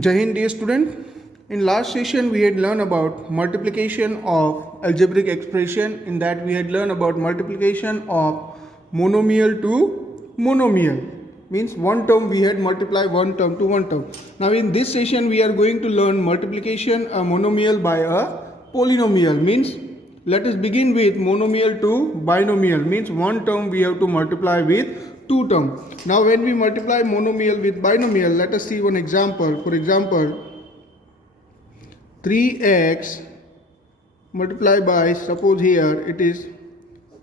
Jai Hind, dear student. In last session, we had learned about multiplication of algebraic expression. In that, we had learned about multiplication of monomial to monomial. Means one term we had multiply one term to one term. Now, in this session, we are going to learn multiplication a monomial by a polynomial. Means let us begin with monomial to binomial. Means one term we have to multiply with two terms. Now when we multiply monomial with binomial, let us see one example. For example, 3x multiplied by, suppose here it is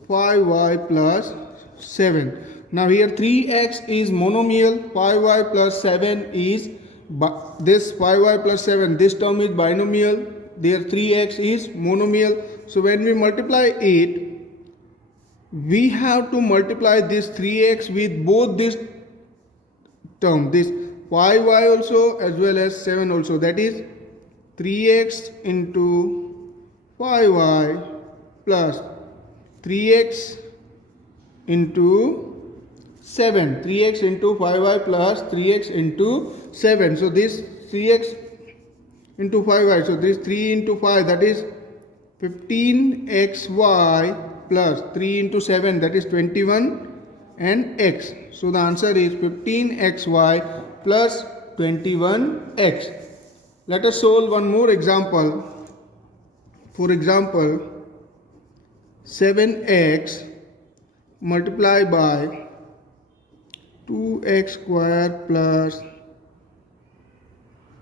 5y plus 7. Now here 3x is monomial, 5y plus 7 is this 5y plus 7, this term is binomial, there 3x is monomial. So when we multiply it, we have to multiply this 3x with both this term, this 5y also as well as 7 also, that is 3x into 5y plus 3x into 7, 3x into 5y plus 3x into 7. So this 3x into 5y, so this 3 into 5, that is 15xy plus 3 into 7, that is 21, and x. So the answer is 15xy plus 21x. Let us solve one more example. For example, 7x multiplied by 2x square plus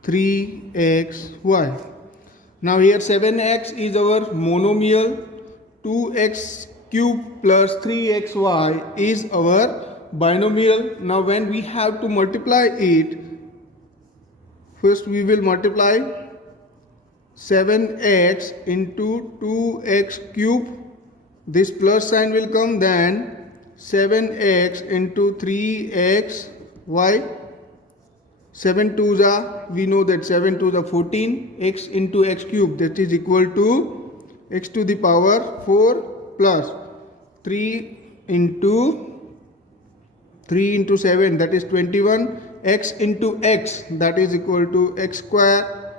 3xy. Now here 7x is our monomial, 2x cube plus 3xy is our binomial. Now when we have to multiply it, first we will multiply 7x into 2x cube, this plus sign will come, then 7x into 3xy, 7 2s are, we know that 7 2s are 14, x into x cube, that is equal to x to the power 4 plus 3 into 7, that is 21, x into x, that is equal to x square,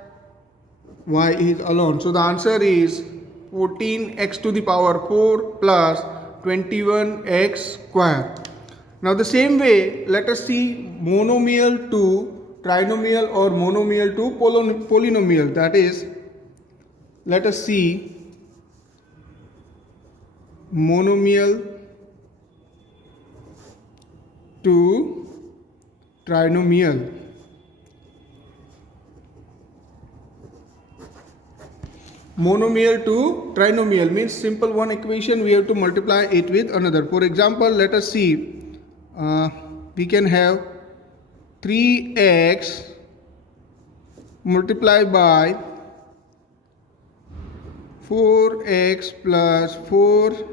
y is alone. So the answer is 14x to the power 4 plus 21x square. Now the same way, let us see monomial to trinomial or monomial to polynomial. That is, let us see monomial to trinomial. Monomial to trinomial means simple one equation we have to multiply it with another. For example, let us see, we can have 3x multiplied by 4x plus 4y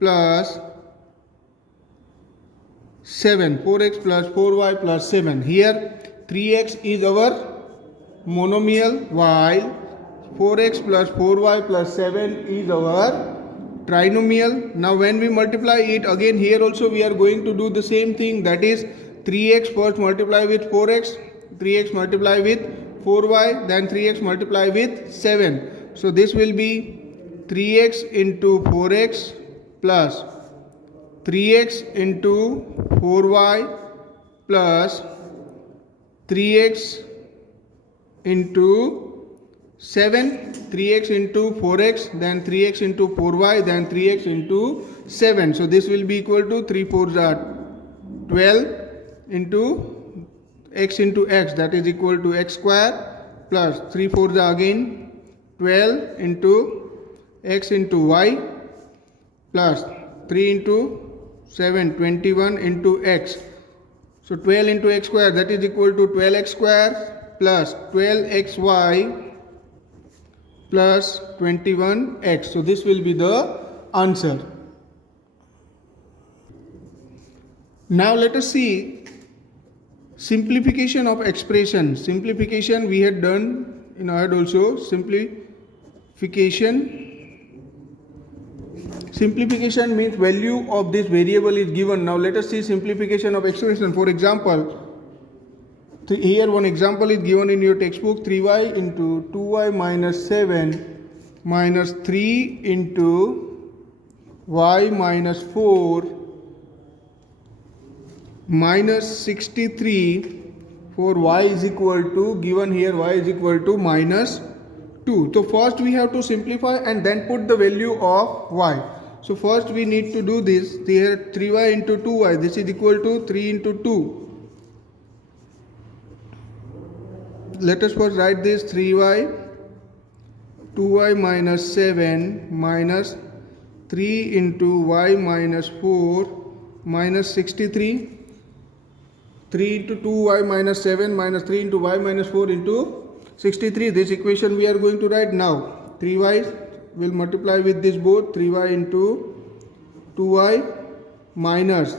plus 7, 4x plus 4y plus 7. Here 3x is our monomial while 4x plus 4y plus 7 is our trinomial. Now when we multiply it again, here also we are going to do the same thing, that is 3x first multiply with 4x, 3x multiply with 4y, then 3x multiply with 7. So this will be 3x into 4x plus 3x into 4y plus 3x into 7, 3x into 4x, then 3x into 4y, then 3x into 7. So this will be equal to 3 4s are 12 into x into x, that is equal to x square plus 3 4s are again 12 into x into y plus 3 into 7, 21 into x. So 12 into x square, that is equal to 12x square plus 12xy plus 21x. So this will be the answer. Now let us see simplification of expression. Simplification we had done in our also. Simplification Simplification means value of this variable is given. Now let us see simplification of expression. For example, here one example is given in your textbook: 3y into 2y minus 7 minus 3 into y minus 4 minus 63 for y is equal to, given here y is equal to minus 2. So first we have to simplify and then put the value of y. So first we need to do this. Here 3y into 2y, this is equal to 3 into 2. Let us first write this: 3y, 2y minus 7 minus 3 into y minus 4 minus 63. 3 into 2y minus 7 minus 3 into y minus 4 into 63. This equation we are going to write now. 3y will multiply with this both, 3y into 2y minus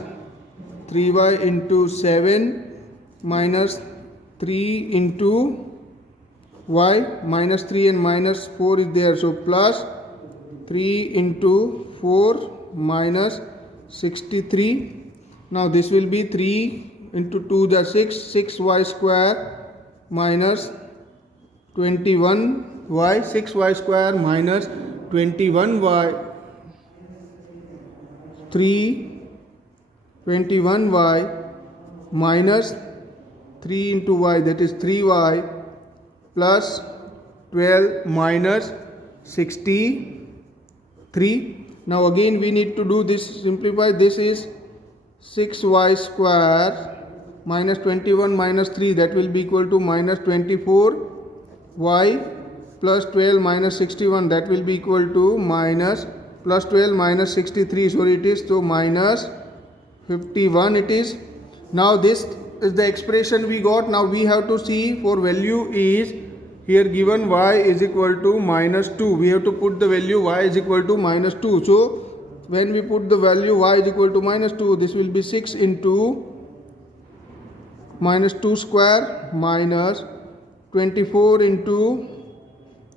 3y into 7 minus 3 into y minus 3 and minus 4 is there, so plus 3 into 4 minus 63. Now this will be 3 into 2 the 6y square minus 21y, 6y square minus 21y, 21y minus 3 into y, that is 3y, plus 12 minus 63. Now again we need to do this, simplify. This is 6y square minus 21 minus 3, that will be equal to minus 24y plus 12 minus 61, that will be equal to minus plus 12 minus 63, so it is, so minus 51 it is. Now this is the expression we got. Now we have to see for value is here given y is equal to minus 2. We have to put the value y is equal to minus 2. So when we put the value y is equal to minus 2, this will be 6 into minus 2 square minus 24 into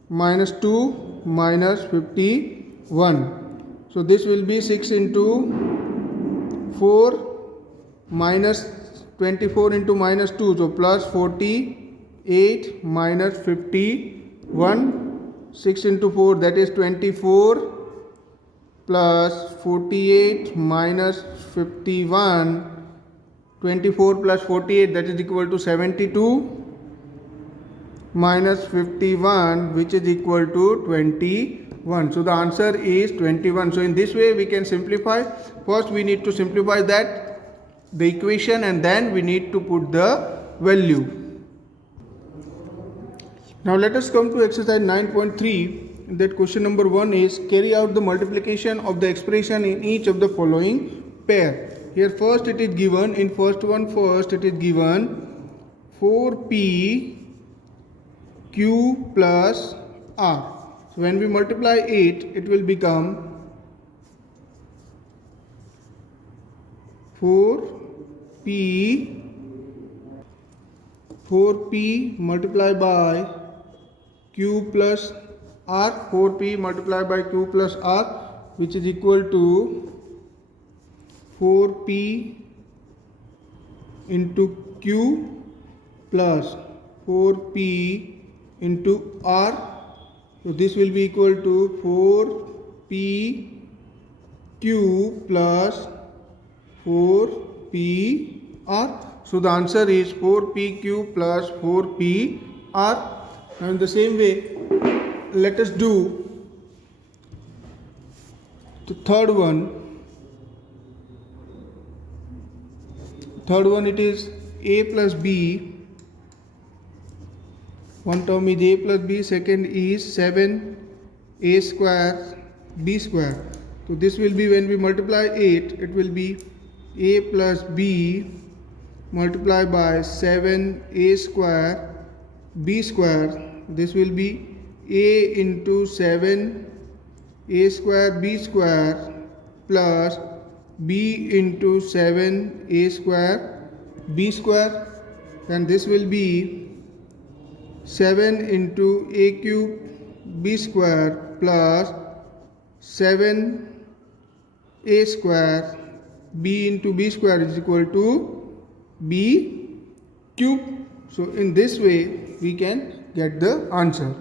minus 2 minus 51. So this will be 6 into 4 minus 24 into minus 2, so plus 48 minus 51, 6 into 4, that is 24 plus 48 minus 51, 24 plus 48, that is equal to 72 minus 51, which is equal to 21. So the answer is 21. So in this way we can simplify. First we need to simplify that the equation and then we need to put the value. Now let us come to exercise 9.3. That question number 1 is carry out the multiplication of the expression in each of the following pair. Here first it is given, in first it is given 4p q plus r. So when we multiply it will become 4p multiplied by q plus r, 4p multiplied by q plus r, which is equal to 4p into q plus 4p into r. So this will be equal to 4p q plus 4pr. So the answer is 4pq plus 4pr. Now in the same way, let us do the third one. It is a plus b. One term is a plus b, second is 7a square b square. So this will be, when we multiply it will be a plus b multiplied by 7a square b square. This will be a into 7a square b square plus b into 7a square b square, and this will be 7 into a cube b square plus 7 a square b into b square is equal to b cube. So in this way we can get the answer.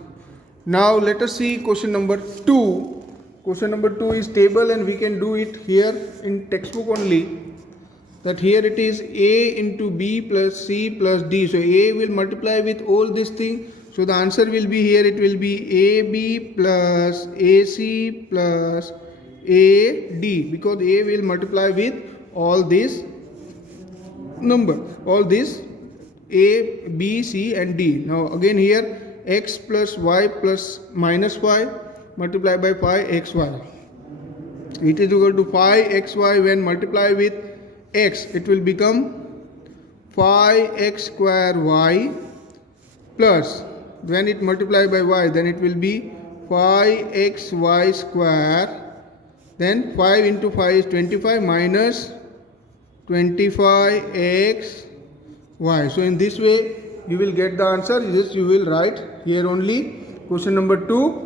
Now let us see question number 2. Question number 2 is table and we can do it here in textbook only. That here it is a into b plus c plus d. So a will multiply with all this thing. So the answer will be here, it will be ab plus ac plus ad, because a will multiply with all this number, all this a, b, c and d. Now again here x plus y plus minus y multiplied by phi xy. It is equal to phi xy. When multiply with x, it will become phi x square y, plus when it multiply by y, then it will be phi xy square, then 5 into 5 is 25 minus 25x y. So in this way you will get the answer. Just you will write here only question number 2.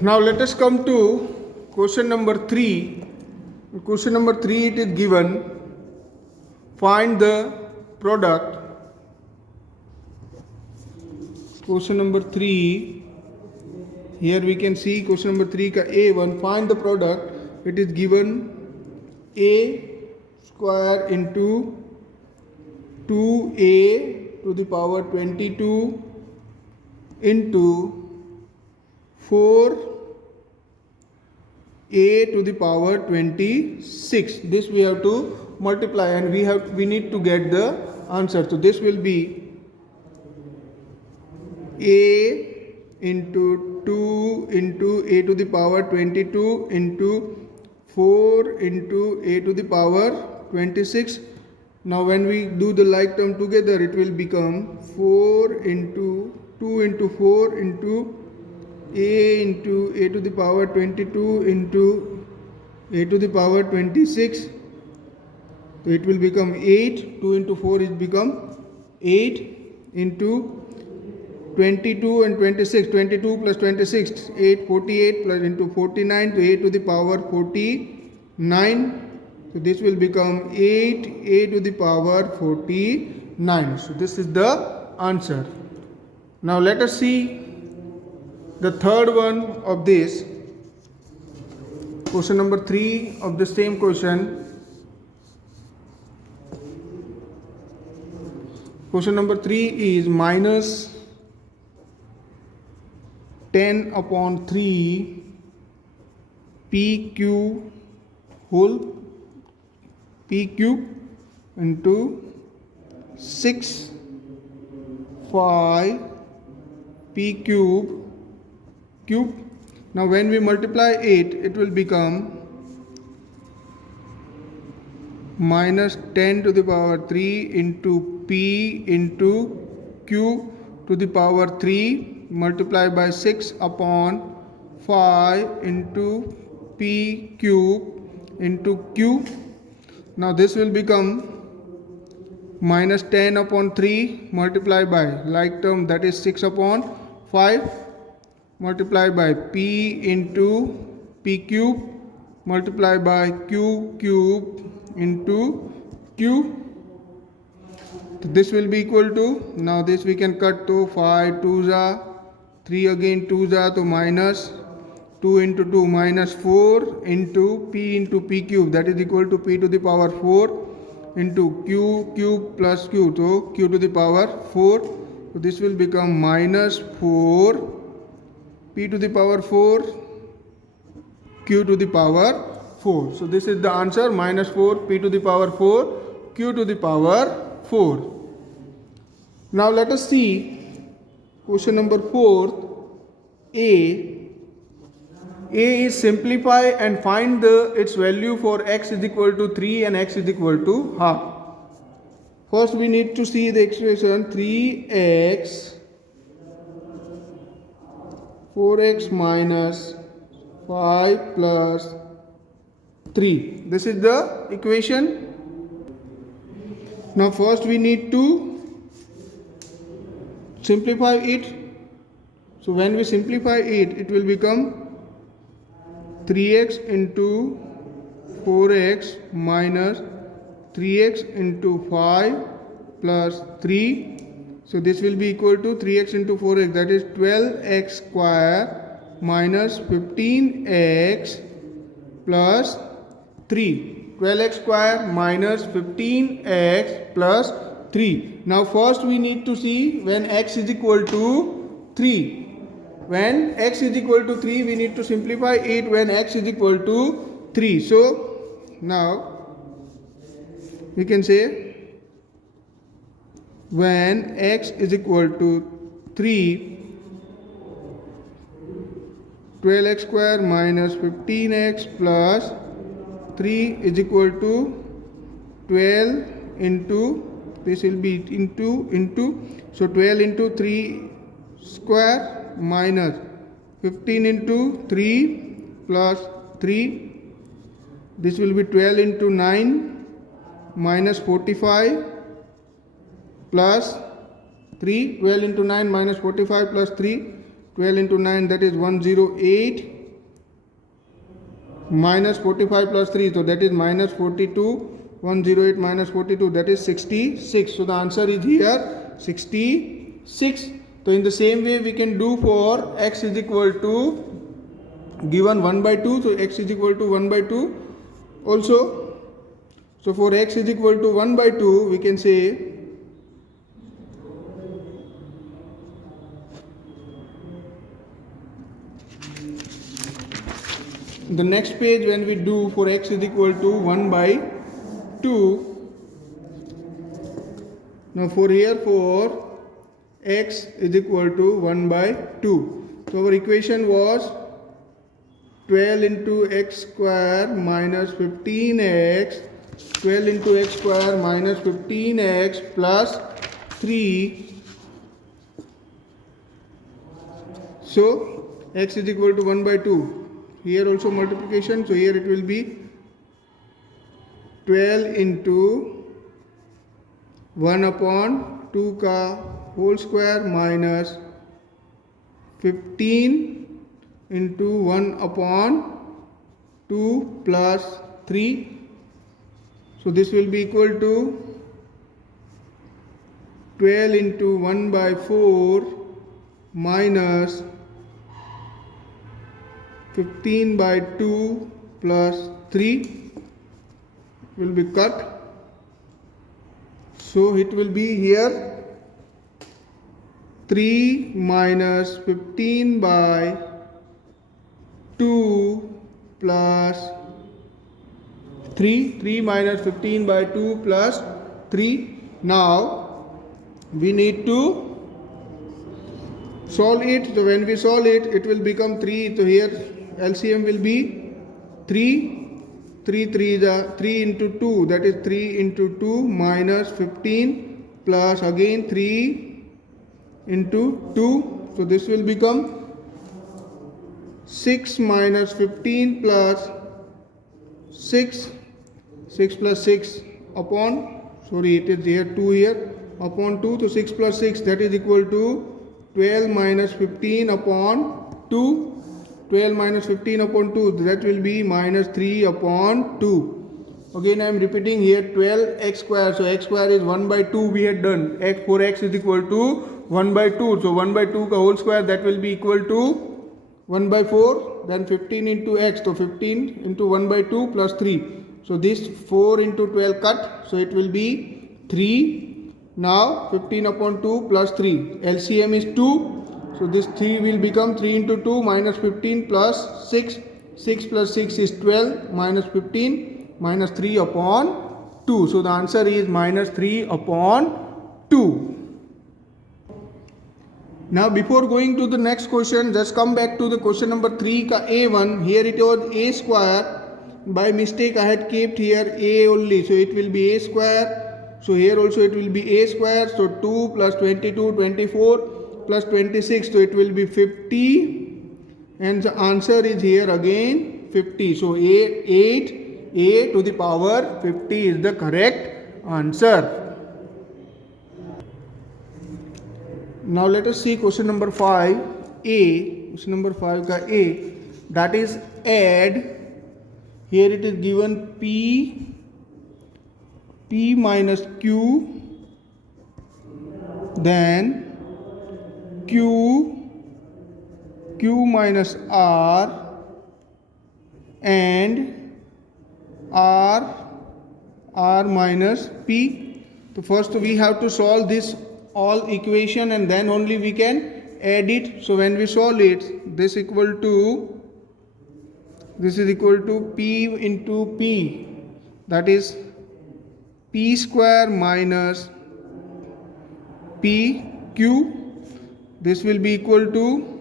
Now let us come to question number 3. In question number 3 it is given, find the product. Question number 3, here we can see question number 3 ka A1, find the product. It is given a square into 2a to the power 22 into 4a to the power 26. This we have to multiply and we need to get the answer. So this will be a into 2 into a to the power 22 into 4 into a to the power 26. Now when we do the like term together, it will become 4 into 2 into 4 into a to the power 22 into a to the power 26. So it will become 8. 2 into 4 is become 8 into 22 and 26. 22 plus 26, 8, 48 plus into 49 to a to the power 49. So this will become 8a to the power 49. So this is the answer. Now let us see the third one of this. Question number 3 of the same question. Question number 3 is minus 10 upon 3 pq whole p cube into 6 phi p cube. Now when we multiply it will become minus 10 to the power 3 into p into q to the power 3 multiplied by 6 upon 5 into p cube into q. Now this will become minus 10 upon 3 multiplied by like term, that is 6 upon 5 multiplied by p into p cube multiplied by q cube into q. So this will be equal to, now this we can cut to 5 2s are 3 again 2s are to minus 2 into 2 minus 4 into p cube, that is equal to p to the power 4 into q cube plus q, so q to the power 4. So this will become minus 4 p to the power 4 q to the power 4. So this is the answer, minus 4 p to the power 4 q to the power 4. Now let us see question number 4. A is simplify and find its value for x is equal to 3 and x is equal to half. First we need to see the expression 3x 4x minus 5 plus 3. This is the equation. Now first we need to simplify it. So when we simplify it, it will become 3x into 4x minus 3x into 5 plus 3. So this will be equal to 3x into 4x, that is 12x square minus 15x plus 3. 12x square minus 15x plus 3. Now first we need to see when x is equal to 3. When x is equal to 3, we need to simplify it when x is equal to 3. So now we can say when x is equal to 3, 12x square minus 15x plus 3 is equal to 12 into, this will be into, so 12 into 3 square minus 15 into 3 plus 3, this will be 12 into 9 minus 45 plus 3, 12 into 9 minus 45 plus 3, 12 into 9, that is 108 minus 45 plus 3, so that is minus 42, 108 minus 42, that is 66. So the answer is here 66. So in the same way we can do for x is equal to given 1 by 2, so x is equal to 1 by 2 also. So for x is equal to 1 by 2, we can say the next page when we do for x is equal to 1 by 2. Now for here for x is equal to 1 by 2. So our equation was 12 into x square minus 15x, 12 into x square minus 15x plus 3. So x is equal to 1 by 2. Here also multiplication, so here it will be 12 into 1 upon 2 का whole square minus 15 into 1 upon 2 plus 3. So this will be equal to 12 into 1 by 4 minus 15 by 2 plus 3 will be cut. So it will be here 3 minus 15 by 2 plus 3. 3 minus 15 by 2 plus 3. Now we need to solve it. So when we solve it, it will become 3. So here LCM will be 3. 3 into 2, that is 3 into 2 minus 15 plus again 3 into 2. So this will become 6 minus 15 plus 6. 6 plus 6 upon, sorry, it is here 2 here, upon 2. So 6 plus 6, that is equal to 12 minus 15 upon 2. 12 minus 15 upon 2, that will be minus 3 upon 2. Again I am repeating here 12x square. So x square is 1 by 2 we had done. X for x is equal to 1 by 2. So 1 by 2 ka whole square, that will be equal to 1 by 4. Then 15 into x. So 15 into 1 by 2 plus 3. So this 4 into 12 cut. So it will be 3. Now 15 upon 2 plus 3. LCM is 2. So this 3 will become 3 into 2 minus 15 plus 6. 6 plus 6 is 12 minus 15 minus 3 upon 2. So the answer is minus 3 upon 2. Now before going to the next question, just come back to the question number 3 ka A1. Here it was a square. By mistake I had kept here a only. So it will be a square. So here also it will be a square. So 2 plus 22, 24. Plus 26, so it will be 50, and the answer is here again 50. So 8a to the power 50 is the correct answer. Now let us see question number 5a. Question number 5 ka A. that is add. Here it is given P minus Q, then Q minus R, and R minus P. So first we have to solve this all equation and then only we can add it. So when we solve it, this is equal to P into P, that is P square minus PQ. This will be equal to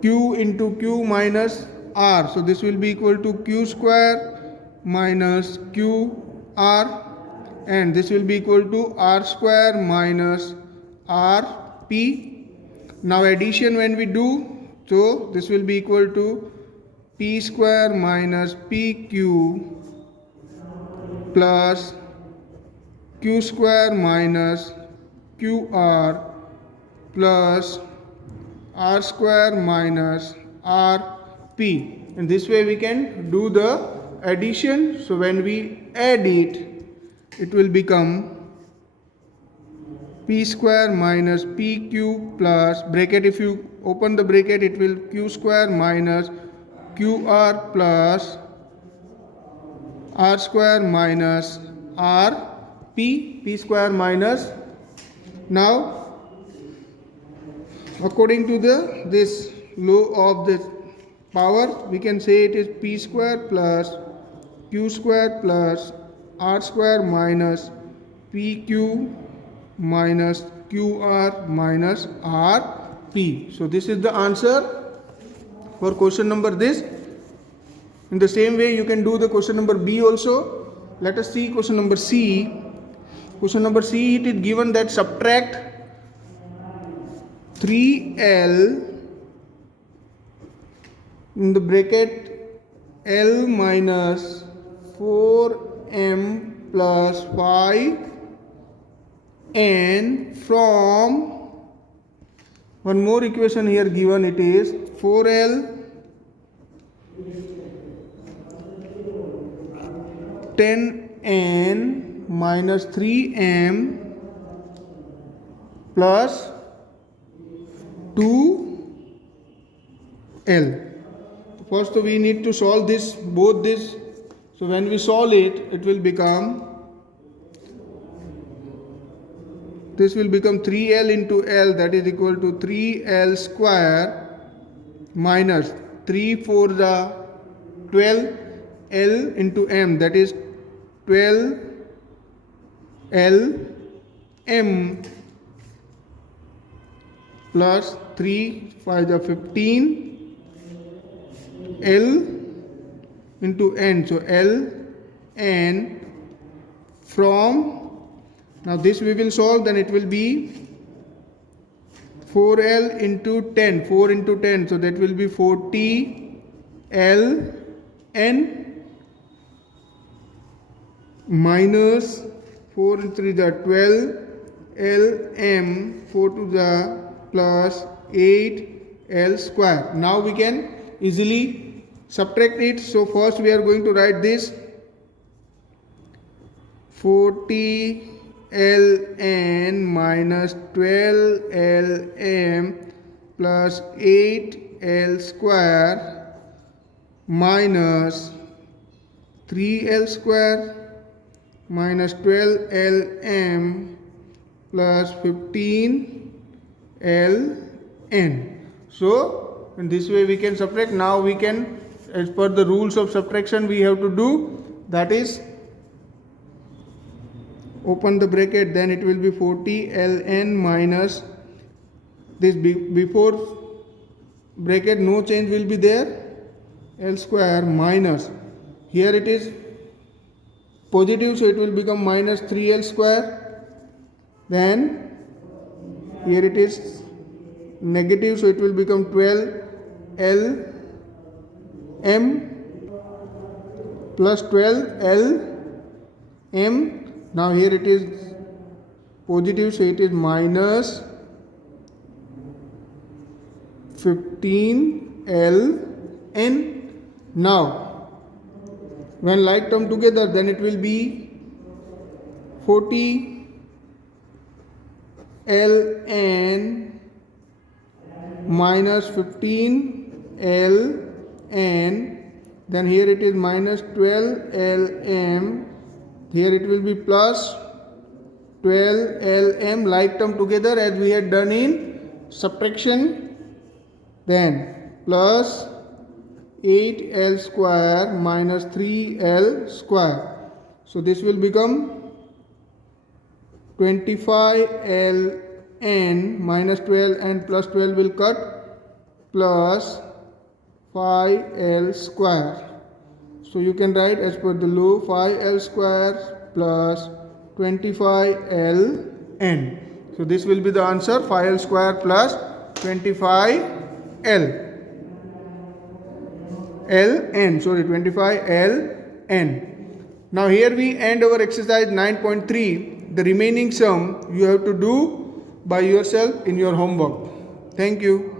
Q into Q minus R. So this will be equal to Q square minus QR, and this will be equal to R square minus RP. Now addition when we do, so this will be equal to P square minus PQ plus Q square minus QR plus R square minus RP. And this way we can do the addition. So when we add it, it will become P square minus PQ plus bracket. If you open the bracket, it will Q square minus QR plus R square minus RP. P square minus. Now according to this law of the power, we can say it is P square plus Q square plus R square minus PQ minus QR minus RP. So this is the answer for question number this. In the same way you can do the question number B also. Let us see question number C. Question number C, it is given that subtract 3L in the bracket L minus 4M plus 5N from one more equation here given, it is 4L 10N minus 3M plus 2L. First we need to solve this, both this. So when we solve it, it will become, this will become 3L into L, that is equal to 3L square minus 3 4 the 12 L into M, that is 12 L M plus 3 5 the 15 L into N. So L N from, now this we will solve, then it will be 4L into 10, 4 into 10, so that will be 40 L N minus 4 into 3 the 12 L M 4 to the plus 8 L square. Now we can easily subtract it. So first we are going to write this 40 Ln minus 12 Lm plus 8 L square minus 3L square minus 12 Lm plus 15 Ln. So in this way we can subtract. Now we can, as per the rules of subtraction, we have to do, that is open the bracket, then it will be 40 Ln minus this before bracket no change will be there, L square minus, here it is positive, so it will become minus 3L square, then here it is negative, so it will become 12 L M plus 12 L M. Now here it is positive, so it is minus 15 ln. Now when like term together, then it will be 40 ln minus 15 ln, then here it is minus 12 lm, here it will be plus 12 lm, like term together as we had done in subtraction, then plus 8l square minus 3l square. So this will become 25ln minus 12 and plus 12 will cut, plus 5l square. So you can write as per the law 5l square plus 25ln. So this will be the answer, 5l square plus 25l ln. Now here we end our exercise 9.3. The remaining sum you have to do by yourself in your homework. Thank you.